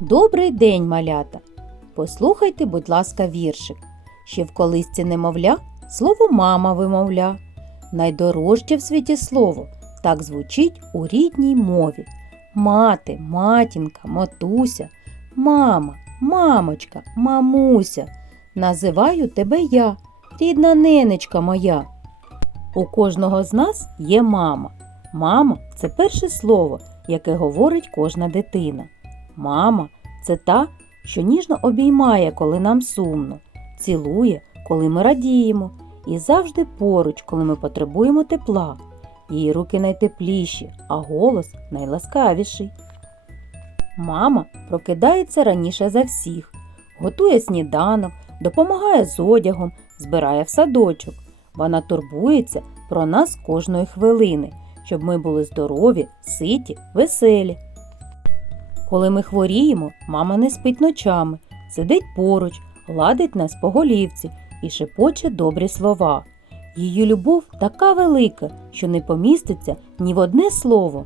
Добрий день, малята! Послухайте, будь ласка, віршик. Ще в колисці немовля слово мама вимовля. Найдорожче в світі слово так звучить у рідній мові. Мати, матінка, матуся, мама, мамочка, мамуся. Називаю тебе я, рідна ненечка моя. У кожного з нас є мама. Мама це перше слово, яке говорить кожна дитина. Мама це та, що ніжно обіймає, коли нам сумно, цілує, коли ми радіємо, і завжди поруч, коли ми потребуємо тепла. Її руки найтепліші, а голос найласкавіший. Мама прокидається раніше за всіх, готує сніданок, допомагає з одягом, збирає в садочок. Вона турбується про нас кожної хвилини, щоб ми були здорові, ситі, веселі. Коли ми хворіємо, мама не спить ночами, сидить поруч, гладить нас по голівці і шепоче добрі слова. Її любов така велика, що не поміститься ні в одне слово.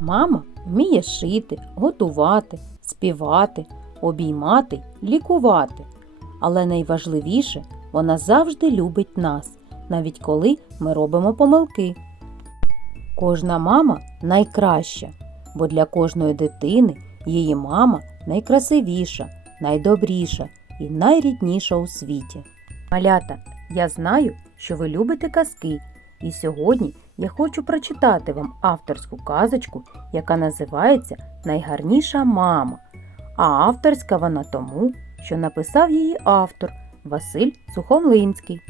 Мама вміє шити, готувати, співати, обіймати, лікувати. Але найважливіше, вона завжди любить нас, навіть коли ми робимо помилки. Кожна мама найкраща, бо для кожної дитини її мама найкрасивіша, найдобріша і найрідніша у світі. Малята, я знаю, що ви любите казки, і сьогодні я хочу прочитати вам авторську казочку, яка називається Найгарніша мама. А авторська вона тому, що написав її автор Василь Сухомлинський.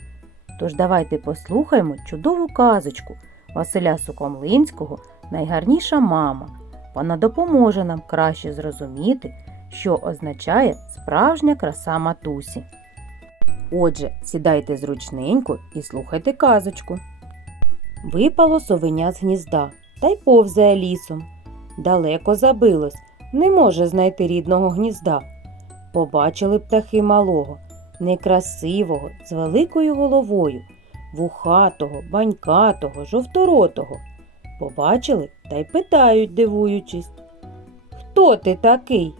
Тож давайте послухаємо чудову казочку Василя Сухомлинського Найгарніша мама. Вона допоможе нам краще зрозуміти, що означає справжня краса матусі. Отже, сідайте зручненько і слухайте казочку. Випало совеня з гнізда та й повзає лісом. Далеко забилось, не може знайти рідного гнізда. Побачили птахи малого, некрасивого, з великою головою, вухатого, банькатого, жовторотого. Побачили та й питають, дивуючись. Хто ти такий?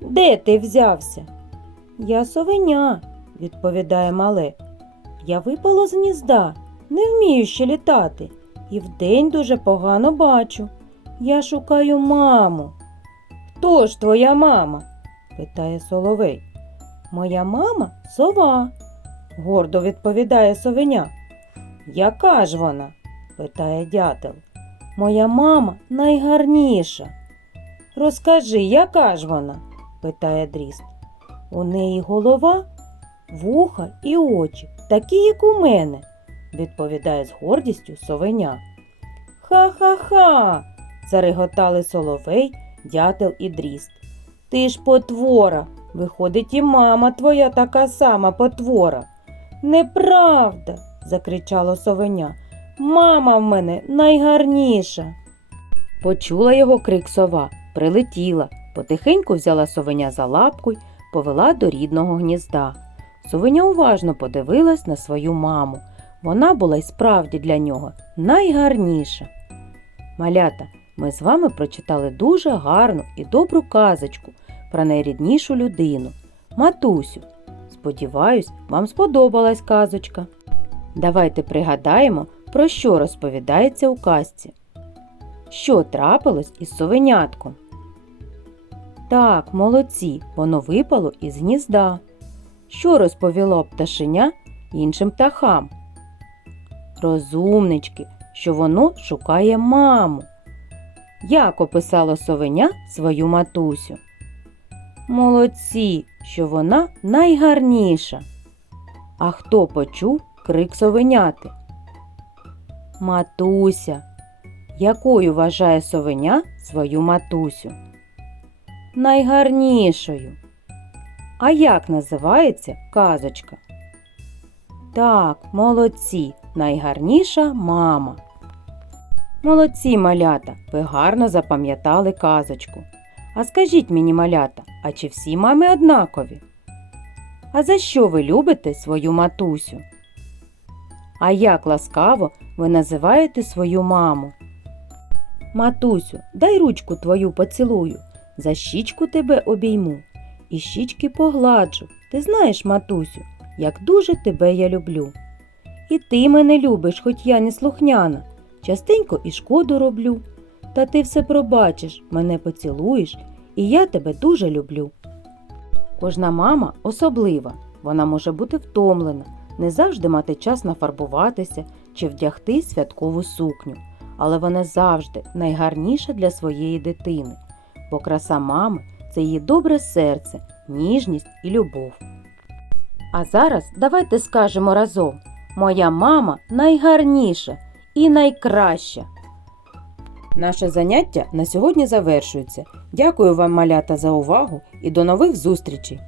Де ти взявся? Я совеня, відповідає мале. Я випало з гнізда, не вмію ще літати, і вдень дуже погано бачу. Я шукаю маму. Хто ж твоя мама? питає соловей. Моя мама сова, гордо відповідає совеня. Яка ж вона? питає дятел. Моя мама найгарніша. Розкажи, яка ж вона? питає дріст. У неї голова, вуха і очі, такі, як у мене, відповідає з гордістю совеня. Ха-ха-ха. зареготали соловей, дятел і дріст. Ти ж потвора. Виходить, і мама твоя така сама потвора. Неправда, закричало совеня. Мама в мене найгарніша. Почула його крик сова, прилетіла, потихеньку взяла совеня за лапку й повела до рідного гнізда. Совеня уважно подивилась на свою маму. Вона була й справді для нього найгарніша. Малята, ми з вами прочитали дуже гарну і добру казочку про найріднішу людину матусю. Сподіваюсь, вам сподобалась казочка. Давайте пригадаємо, про що розповідається у казці. Що трапилось із совенятком? Так, молодці, воно випало із гнізда. Що розповіло пташеня іншим птахам? Розумнички, що воно шукає маму. Як описало совеня свою матусю? Молодці, що вона найгарніша. А хто почув крик совеняти? Матуся. Якою вважає совеня свою матусю? Найгарнішою. А як називається казочка? Так, молодці, найгарніша мама. Молодці малята, ви гарно запам'ятали казочку. А скажіть мені, малята, а чи всі мами однакові? А за що ви любите свою матусю? А як ласкаво ви називаєте свою маму? Матусю, дай ручку твою поцілую. за щічку тебе обійму і щічки погладжу. Ти знаєш, матусю, як дуже тебе я люблю. І ти мене любиш, хоч я не слухняна, частенько і шкоду роблю. Та ти все пробачиш, мене поцілуєш, і я тебе дуже люблю. Кожна мама особлива, вона може бути втомлена, не завжди мати час нафарбуватися чи вдягти святкову сукню, але вона завжди найгарніша для своєї дитини, бо краса мами це її добре серце, ніжність і любов. А зараз давайте скажемо разом: моя мама найгарніша і найкраща. Наше заняття на сьогодні завершується. Дякую вам, малята, за увагу і до нових зустрічей!